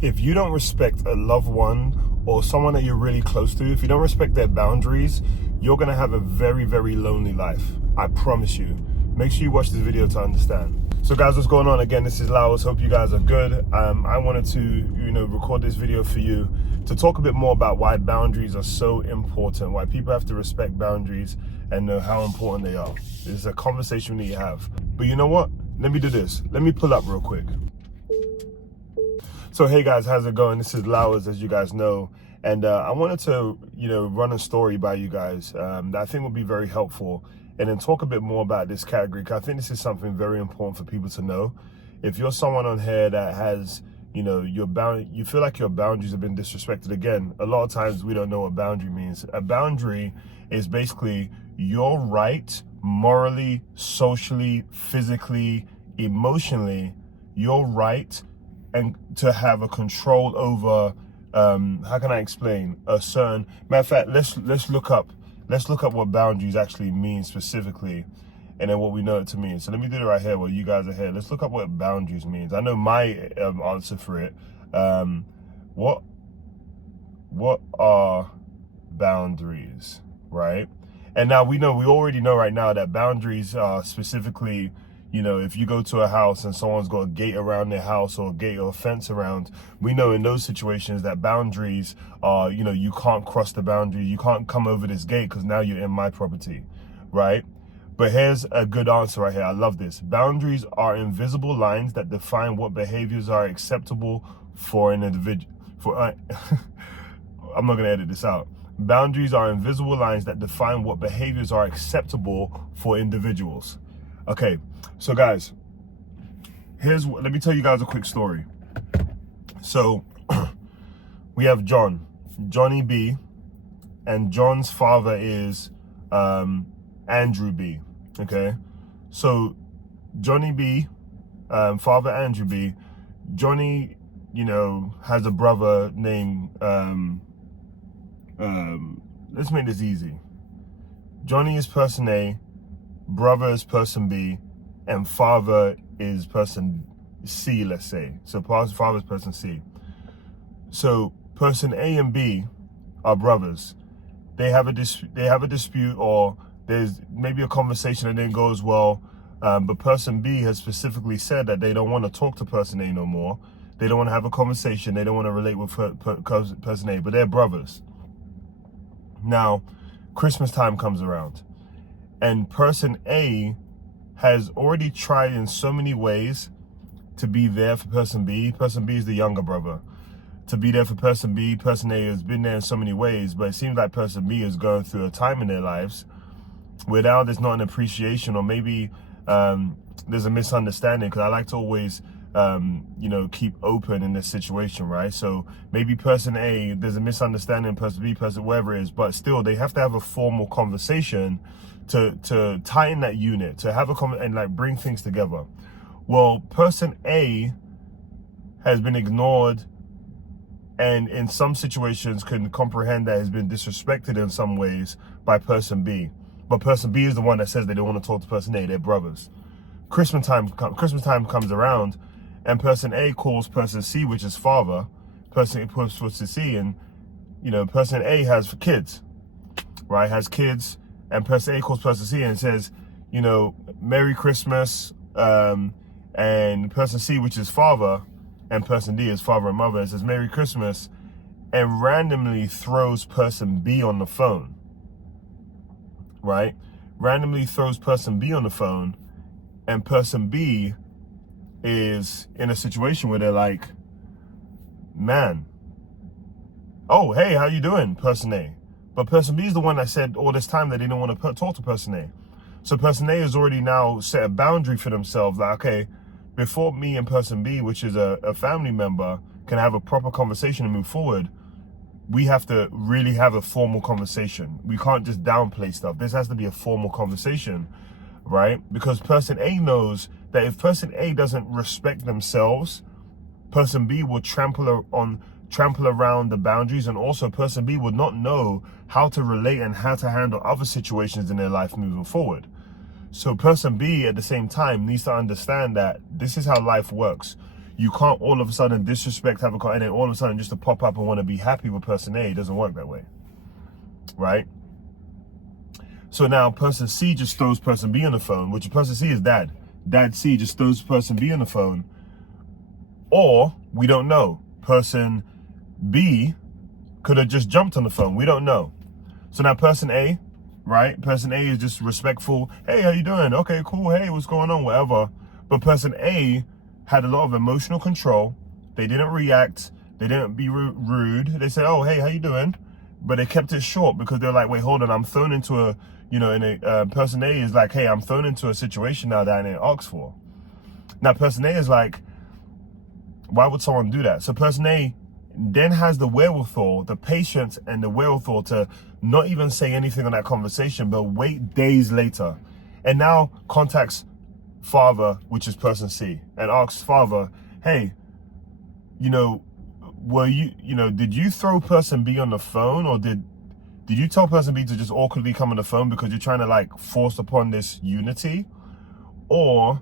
If you don't respect a loved one or someone that you're really close to, if you don't respect their boundaries, you're going to have a very, very lonely life. I promise you. Make sure you watch this video to understand. So guys, what's going on? Again, this is Lauwerz. Hope you guys are good. I wanted to, record this video for you to talk a bit more about why boundaries are so important, why people have to respect boundaries and know how important they are. It's a conversation we need to have. But you know what? Let me do this. Let me pull up real quick. So hey guys, how's it going? This is Lauwerz, as you guys know. And I wanted to, run a story by you guys that I think would be very helpful, and then talk a bit more about this category, because I think this is something very important for people to know. If you're someone on here that has, you feel like your boundaries have been disrespected, again, a lot of times we don't know what boundary means. A boundary is basically your right, morally, socially, physically, emotionally, your right and to have a control over, how can I explain, a certain, matter of fact, let's look up what boundaries actually mean specifically, and then what we know it to mean. So let me do it right here while you guys are here. Let's look up what boundaries means. I know my answer for it. What are boundaries, right? And now we already know right now that boundaries are specifically, if you go to a house and someone's got a gate around their house or a gate or a fence around, we know in those situations that boundaries are, you can't cross the boundary. You can't come over this gate because now you're in my property, right? But here's a good answer right here. I love this. Boundaries are invisible lines that define what behaviors are acceptable for an individual. I'm not going to edit this out. Boundaries are invisible lines that define what behaviors are acceptable for individuals. Okay, so guys, let me tell you guys a quick story. So we have Johnny B, and John's father is Andrew B. Okay, so Johnny B, father Andrew B, Johnny, has a brother named, let's make this easy. Johnny is person A, brother is person B, and father is person C, let's say. So father's person C. So person A and B are brothers. They have a dispute, or there's maybe a conversation that didn't go as well, but person B has specifically said that they don't want to talk to person A no more. They don't want to have a conversation. They don't want to relate with person A, but they're brothers. Now, Christmas time comes around, and person A has already tried in so many ways to be there for person B. Person B is the younger brother. To be there for person B, person A has been there in so many ways, but it seems like person B is going through a time in their lives where now there's not an appreciation, or maybe there's a misunderstanding, because I like to always, keep open in this situation, right? So maybe person A, there's a misunderstanding, person B, person whatever it is, but still they have to have a formal conversation to tighten that unit, to have and bring things together. Well, person A has been ignored, and in some situations can comprehend that has been disrespected in some ways by person B. But person B is the one that says they don't want to talk to person A. They're brothers. Christmas time comes around, and person A calls person C, which is father. Person A puts to C, and person A has kids, right? Has kids. And person A calls person C and says, Merry Christmas, and person C, which is father, and person D is father and mother, and says Merry Christmas, and randomly throws person B on the phone, right? Randomly throws person B on the phone, and person B is in a situation where they're like, man, oh, hey, how you doing, person A? But person B is the one that said all this time that they didn't want to talk to person A. So person A has already now set a boundary for themselves, like, okay, before me and person B, which is a family member, can have a proper conversation and move forward, we have to really have a formal conversation. We can't just downplay stuff. This has to be a formal conversation, right? Because person A knows that if person A doesn't respect themselves, person B will trample around the boundaries, and also person B would not know how to relate and how to handle other situations in their life moving forward. So person B at the same time needs to understand that this is how life works. You can't all of a sudden disrespect, have a and then all of a sudden just to pop up and want to be happy with person A. It doesn't work that way, right? So now person C just throws person B on the phone, which person C is dad. Dad C just throws person B on the phone. Or, we don't know, person B could have just jumped on the phone. We don't know. So now person A, right? Person A is just respectful. Hey, how you doing? Okay, cool. Hey, what's going on? Whatever. But person A had a lot of emotional control. They didn't react. They didn't be rude. They said, oh, hey, how you doing? But they kept it short because they're like, wait, hold on. I'm thrown into a, person A is like, hey, I'm thrown into a situation now that I didn't ask for. Now, person A is like, why would someone do that? So person A then has the wherewithal, the patience and the wherewithal to not even say anything on that conversation, but wait days later. And now contacts father, which is person C, and asks father, hey, did you throw person B on the phone, or did you tell person B to just awkwardly come on the phone because you're trying to like force upon this unity? Or,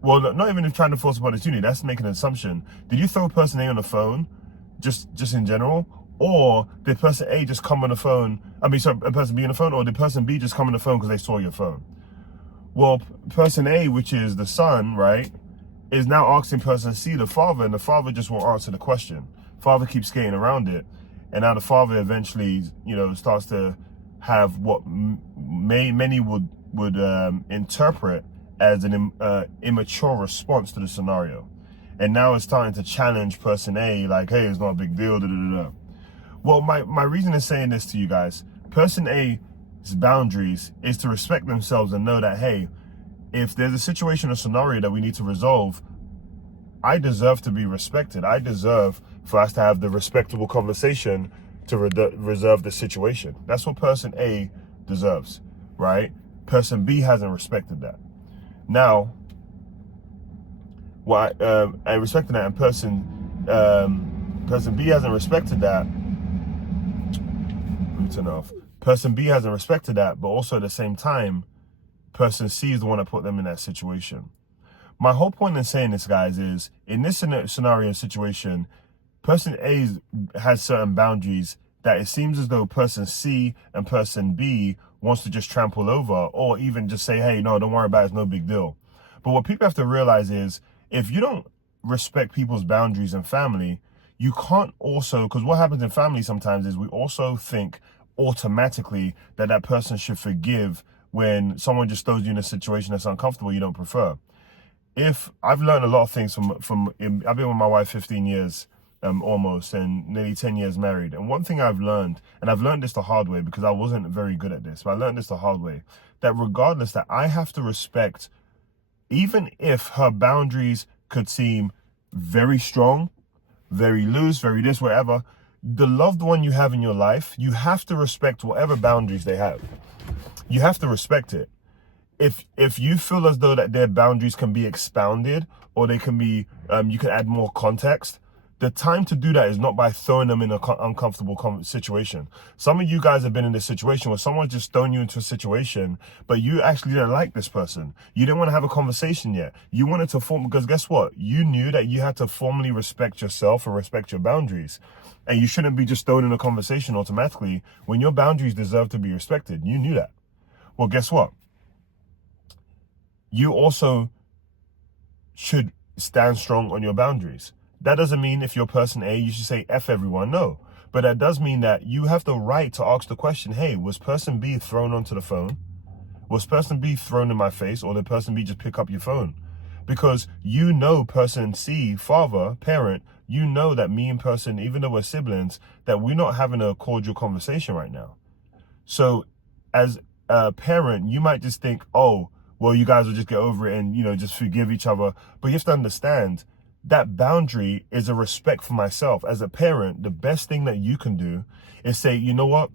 well, not even trying to force upon this unity, that's making an assumption. Did you throw person A on the phone, just in general? Or did person A just come on the phone, person B on the phone, or did person B just come on the phone because they saw your phone? Well, person A, which is the son, right, is now asking person C, the father, and the father just won't answer the question. Father keeps skating around it, and now the father eventually, starts to have what many would interpret as an immature response to the scenario. And now it's starting to challenge person A, like, hey, it's not a big deal, da da da. Well, my reason in saying this to you guys, person A's boundaries is to respect themselves and know that, hey, if there's a situation or scenario that we need to resolve, I deserve to be respected. I deserve for us to have the respectable conversation to resolve the situation. That's what person A deserves, right? Person B hasn't respected that. Now, I respected that, and person B hasn't respected that. Turn off. Person B hasn't respected that, but also at the same time, person C is the one that put them in that situation. My whole point in saying this, guys, is in this scenario and situation, person A has certain boundaries that it seems as though person C and person B wants to just trample over, or even just say, hey, no, don't worry about it, it's no big deal. But what people have to realize is, if you don't respect people's boundaries in family, you can't also, because what happens in family sometimes is we also think automatically that person should forgive when someone just throws you in a situation that's uncomfortable you don't prefer. If I've learned a lot of things I've been with my wife 15 years almost, and nearly 10 years married. And one thing I've learned, and I've learned this the hard way because I wasn't very good at this, but I learned this the hard way, that regardless, that I have to respect, even if her boundaries could seem very strong, very loose, very this, whatever, the loved one you have in your life, you have to respect whatever boundaries they have. You have to respect it. If you feel as though that their boundaries can be expounded, or they can be, you can add more context, the time to do that is not by throwing them in an uncomfortable situation. Some of you guys have been in this situation where someone's just thrown you into a situation, but you actually didn't like this person. You didn't want to have a conversation yet. You wanted to form, because guess what? You knew that you had to formally respect yourself and respect your boundaries. And you shouldn't be just thrown in a conversation automatically when your boundaries deserve to be respected. You knew that. Well, guess what? You also should stand strong on your boundaries. That doesn't mean if you're person A, you should say F everyone. No. But that does mean that you have the right to ask the question, hey, was person B thrown onto the phone? Was person B thrown in my face, or did person B just pick up your phone? Because you know person C, father, parent, you know that me and person, even though we're siblings, that we're not having a cordial conversation right now. So as a parent, you might just think, oh, well, you guys will just get over it and, just forgive each other. But you have to understand that boundary is a respect for myself. As a parent, the best thing that you can do is say, you know what?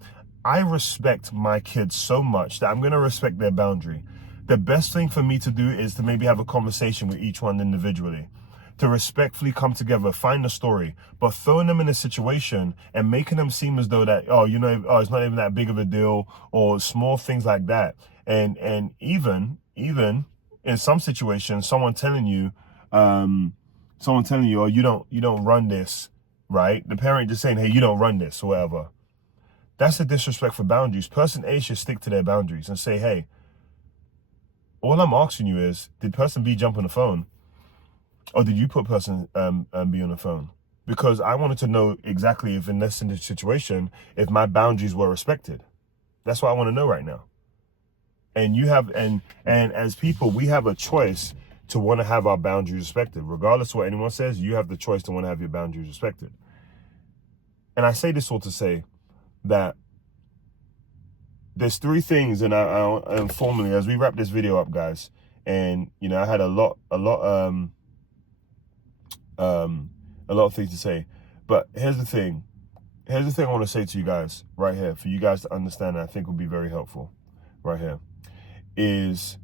I respect my kids so much that I'm going to respect their boundary. The best thing for me to do is to maybe have a conversation with each one individually, to respectfully come together, find a story, but throwing them in a situation and making them seem as though that, it's not even that big of a deal, or small things like that. And even in some situations, someone telling you, someone telling you, oh, you don't run this, right? The parent just saying, hey, you don't run this or whatever. That's a disrespect for boundaries. Person A should stick to their boundaries and say, hey, all I'm asking you is, did person B jump on the phone? Or did you put person B on the phone? Because I wanted to know exactly if in this situation, if my boundaries were respected. That's what I want to know right now. And you have, and as people, we have a choice to want to have our boundaries respected. Regardless of what anyone says, you have the choice to want to have your boundaries respected. And I say this all to say that there's three things, and I informally, as we wrap this video up, guys, and you know, I had a lot of things to say, but here's the thing I want to say to you guys right here, for you guys to understand, and I think will be very helpful right here, is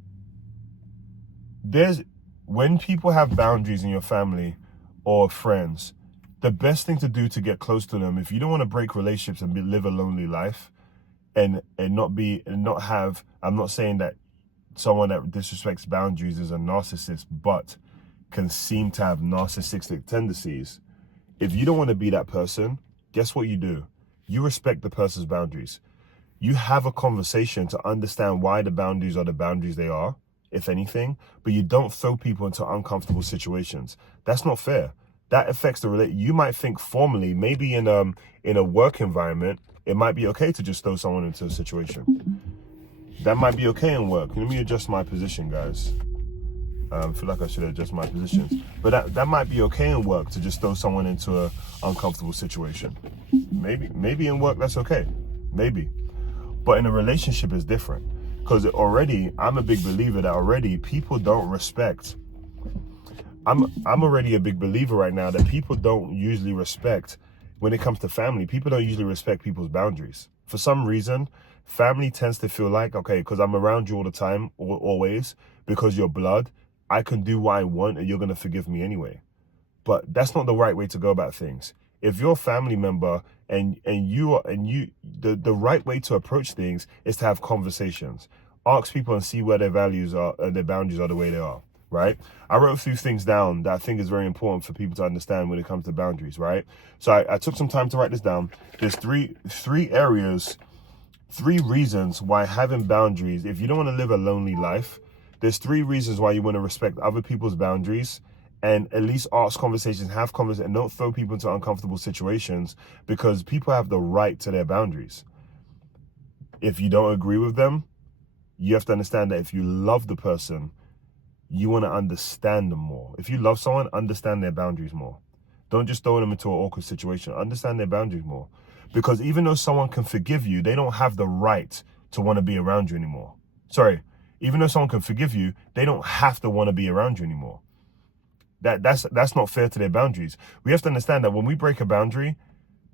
when people have boundaries in your family or friends, the best thing to do to get close to them, if you don't want to break relationships and live a lonely life, and not have, I'm not saying that someone that disrespects boundaries is a narcissist, but can seem to have narcissistic tendencies. If you don't want to be that person, guess what you do? You respect the person's boundaries. You have a conversation to understand why the boundaries are the boundaries they are, if anything, but you don't throw people into uncomfortable situations. That's not fair. That affects the relationship. You might think formally, maybe in a work environment, it might be okay to just throw someone into a situation. That might be okay in work. Let me adjust my position, guys. I feel like I should adjust my positions. But that might be okay in work to just throw someone into an uncomfortable situation. Maybe in work that's okay. Maybe. But in a relationship it's different. Because already, I'm a big believer that already people don't respect. I'm already a big believer right now that people don't usually respect, when it comes to family, people don't usually respect people's boundaries. For some reason, family tends to feel like, okay, because I'm around you all the time, always, because you're blood, I can do what I want and you're going to forgive me anyway. But that's not the right way to go about things. If you're a family member and the right way to approach things is to have conversations. Ask people and see where their values are and their boundaries are the way they are, right? I wrote a few things down that I think is very important for people to understand when it comes to boundaries, right? So I took some time to write this down. There's three areas, three reasons why having boundaries, if you don't want to live a lonely life, there's three reasons why you want to respect other people's boundaries and at least ask conversations, have conversations, and don't throw people into uncomfortable situations, because people have the right to their boundaries. If you don't agree with them, you have to understand that if you love the person, you want to understand them more. If you love someone, understand their boundaries more. Don't just throw them into an awkward situation. Understand their boundaries more. Because even though someone can forgive you, they don't have the right to want to be around you anymore. Sorry, even though someone can forgive you, they don't have to want to be around you anymore. That's not fair to their boundaries. We have to understand that when we break a boundary,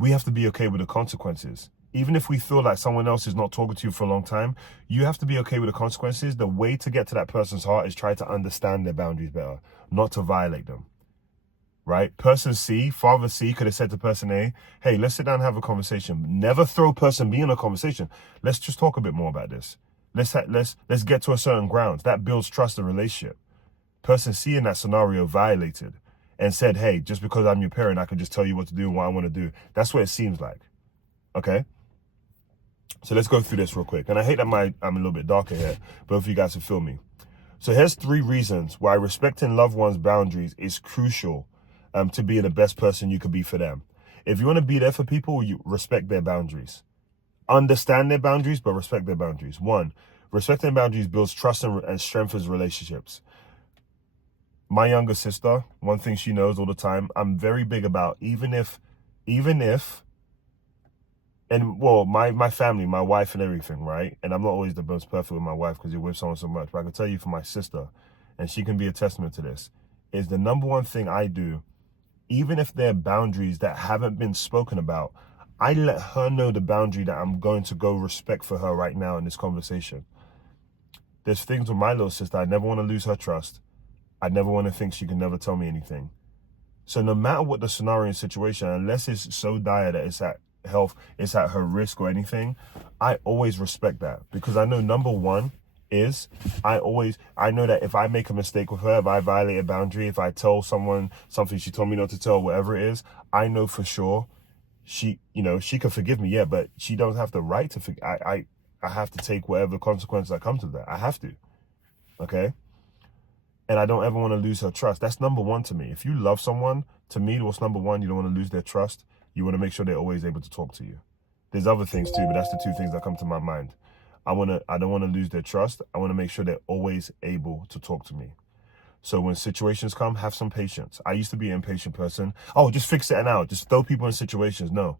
we have to be okay with the consequences. Even if we feel like someone else is not talking to you for a long time, you have to be okay with the consequences. The way to get to that person's heart is try to understand their boundaries better, not to violate them, right? Person C, Father C could have said to person A, hey, let's sit down and have a conversation. Never throw person B in a conversation. Let's just talk a bit more about this. Let's get to a certain grounds. That builds trust in a relationship. Person C in that scenario violated and said, hey, just because I'm your parent, I can just tell you what to do and what I want to do. That's what it seems like. Okay? So let's go through this real quick. And I hate that I'm a little bit darker here, but hopefully you guys can feel me. So here's three reasons why respecting loved ones' boundaries is crucial to be the best person you could be for them. If you want to be there for people, you respect their boundaries. Understand their boundaries, but respect their boundaries. One, respecting boundaries builds trust and strengthens relationships. My younger sister, one thing she knows all the time, I'm very big about, even if, and well, my family, my wife and everything, right? And I'm not always the most perfect with my wife because you're with someone so much, but I can tell you for my sister, and she can be a testament to this, is the number one thing I do, even if there are boundaries that haven't been spoken about, I let her know the boundary that I'm going to go respect for her right now in this conversation. There's things with my little sister, I never want to lose her trust. I never want to think she can never tell me anything. So no matter what the scenario and situation, unless it's so dire that it's at health, it's at her risk or anything, I always respect that, because I know, number one, is I know that if I make a mistake with her, if I violate a boundary, if I tell someone something she told me not to tell, whatever it is, I know for sure she can forgive me, yeah, but she don't have the right to forgive. I have to take whatever consequences that come to that. I have to, okay? And I don't ever want to lose her trust. That's number one to me. If you love someone, to me, what's number one? You don't want to lose their trust. You want to make sure they're always able to talk to you. There's other things too, but that's the two things that come to my mind. I don't want to lose their trust. I want to make sure they're always able to talk to me. So when situations come, have some patience. I used to be an impatient person. Oh, just fix it and out. Just throw people in situations. No.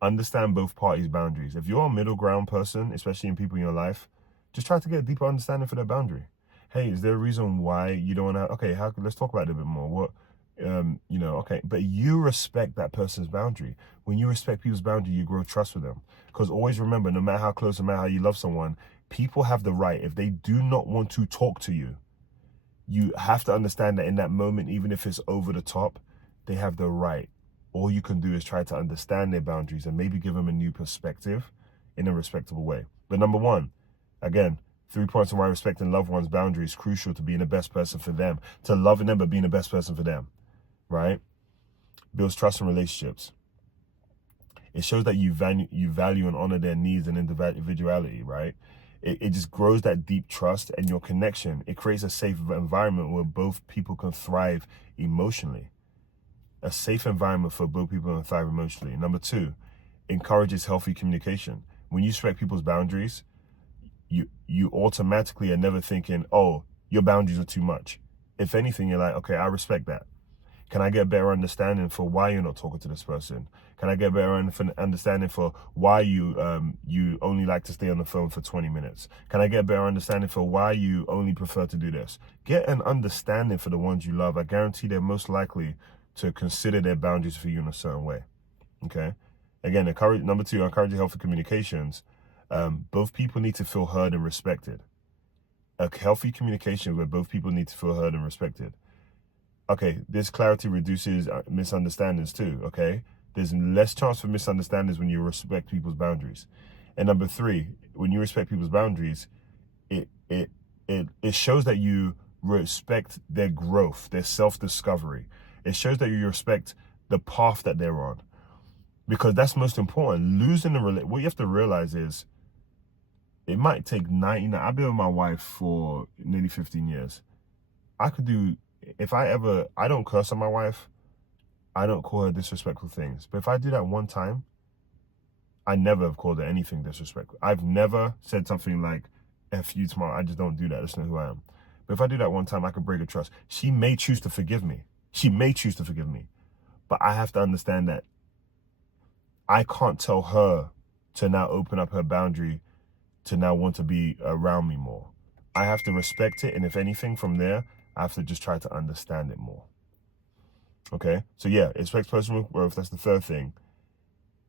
Understand both parties' boundaries. If you're a middle ground person, especially in people in your life, just try to get a deeper understanding for their boundary. Hey, is there a reason why you don't want to? Okay, let's talk about it a bit more. What, okay, but you respect that person's boundary. When you respect people's boundary, you grow trust with them. Because always remember, no matter how close, no matter how you love someone, people have the right. If they do not want to talk to you, you have to understand that in that moment, even if it's over the top, they have the right. All you can do is try to understand their boundaries and maybe give them a new perspective in a respectable way. But number one, again, 3 points on why respecting loved ones' boundaries is crucial to being the best person for them, to loving them, but being the best person for them, right? Builds trust in relationships. It shows that you value and honor their needs and individuality, right? It just grows that deep trust and your connection. It creates a safe environment where both people can thrive emotionally. A safe environment for both people to thrive emotionally. Number 2, encourages healthy communication. When you respect people's boundaries, you automatically are never thinking, oh, your boundaries are too much. If anything, you're like, okay, I respect that. Can I get a better understanding for why you're not talking to this person? Can I get a better understanding for why you only like to stay on the phone for 20 minutes? Can I get a better understanding for why you only prefer to do this? Get an understanding for the ones you love. I guarantee they're most likely to consider their boundaries for you in a certain way, okay? Again, number 2, encourage healthy communications. Both people need to feel heard and respected. A healthy communication where both people need to feel heard and respected. Okay, this clarity reduces misunderstandings too, okay? There's less chance for misunderstandings when you respect people's boundaries. And number 3, when you respect people's boundaries, it shows that you respect their growth, their self-discovery. It shows that you respect the path that they're on. Because that's most important. Losing what you have to realize is, it might take 99. I've been with my wife for nearly 15 years. I don't curse on my wife. I don't call her disrespectful things. But if I do that one time, I never have called her anything disrespectful. I've never said something like, F you tomorrow. I just don't do that. That's not who I am. But if I do that one time, I could break a trust. She may choose to forgive me. But I have to understand that I can't tell her to now open up her boundary to now want to be around me more. I have to respect it. And if anything from there, I have to just try to understand it more. Okay? So yeah, it respects personal growth. That's the 3rd thing.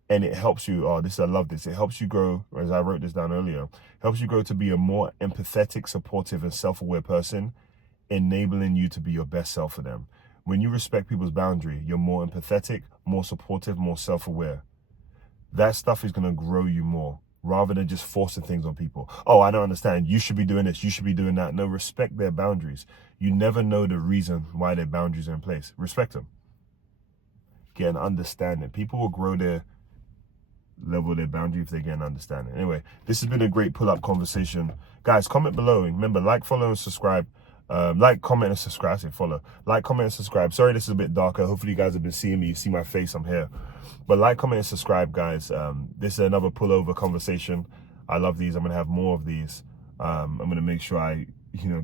And it helps you, I love this. It helps you grow, as I wrote this down earlier, helps you grow to be a more empathetic, supportive, and self-aware person, enabling you to be your best self for them. When you respect people's boundary, you're more empathetic, more supportive, more self-aware. That stuff is going to grow you more, rather than just forcing things on people. Oh, I don't understand. You should be doing this. You should be doing that. No, respect their boundaries. You never know the reason why their boundaries are in place. Respect them. Get an understanding. People will grow their level of their boundary if they get an understanding. Anyway, this has been a great pull-up conversation. Guys, comment below. Remember, like, follow, and subscribe. Like, comment, and subscribe. I say follow. Like, comment, and subscribe. Sorry this is a bit darker. Hopefully you guys have been seeing me. You see my face. I'm here. But like, comment, and subscribe, guys. This is another pullover conversation. I love these. I'm going to have more of these. I'm going to make sure I,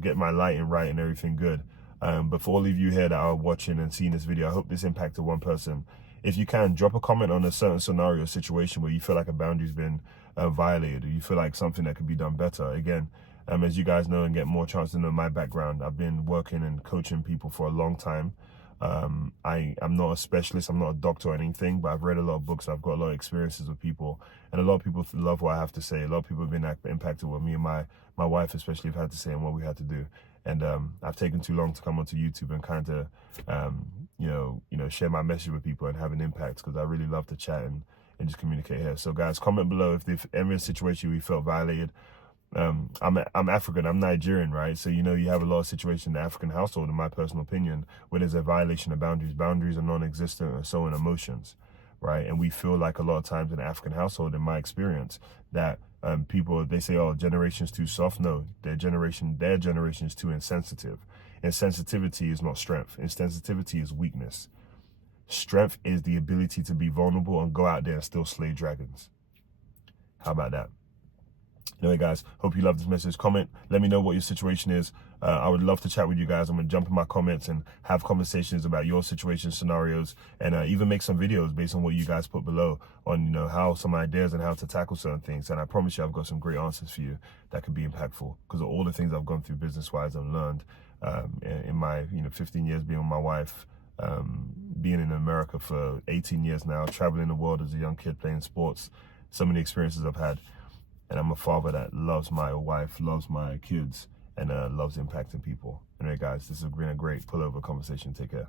get my lighting right and everything good. But for all of you here that are watching and seeing this video, I hope this impacted one person. If you can, drop a comment on a certain scenario or situation where you feel like a boundary's been violated, or you feel like something that could be done better. Again, as you guys know and get more chance to know my background, I've been working and coaching people for a long time. I'm not a specialist, I'm not a doctor or anything, but I've read a lot of books, I've got a lot of experiences with people, and a lot of people love what I have to say. A lot of people have been impacted with me and my wife especially have had to say and what we had to do. And I've taken too long to come onto YouTube and kind of, share my message with people and have an impact, because I really love to chat and just communicate here. So guys, comment below if ever in a situation we felt violated, I'm African, I'm Nigerian, right? So, you know, you have a lot of situations in the African household, in my personal opinion, where there's a violation of boundaries. Boundaries are non-existent, and so are emotions, right? And we feel like a lot of times in the African household, in my experience, that people, they say, oh, generation's too soft. No, their generation is too insensitive. Insensitivity is not strength. Insensitivity is weakness. Strength is the ability to be vulnerable and go out there and still slay dragons. How about that? Anyway, guys, hope you love this message. Comment, let me know what your situation is. I would love to chat with you guys. I'm going to jump in my comments and have conversations about your situation, scenarios, and even make some videos based on what you guys put below on, you know, how some ideas and how to tackle certain things. And I promise you, I've got some great answers for you that could be impactful because of all the things I've gone through business-wise and learned in my, 15 years being with my wife, being in America for 18 years now, traveling the world as a young kid, playing sports, so many experiences I've had. And I'm a father that loves my wife, loves my kids, and loves impacting people. Anyway, guys, this has been a great pullover conversation. Take care.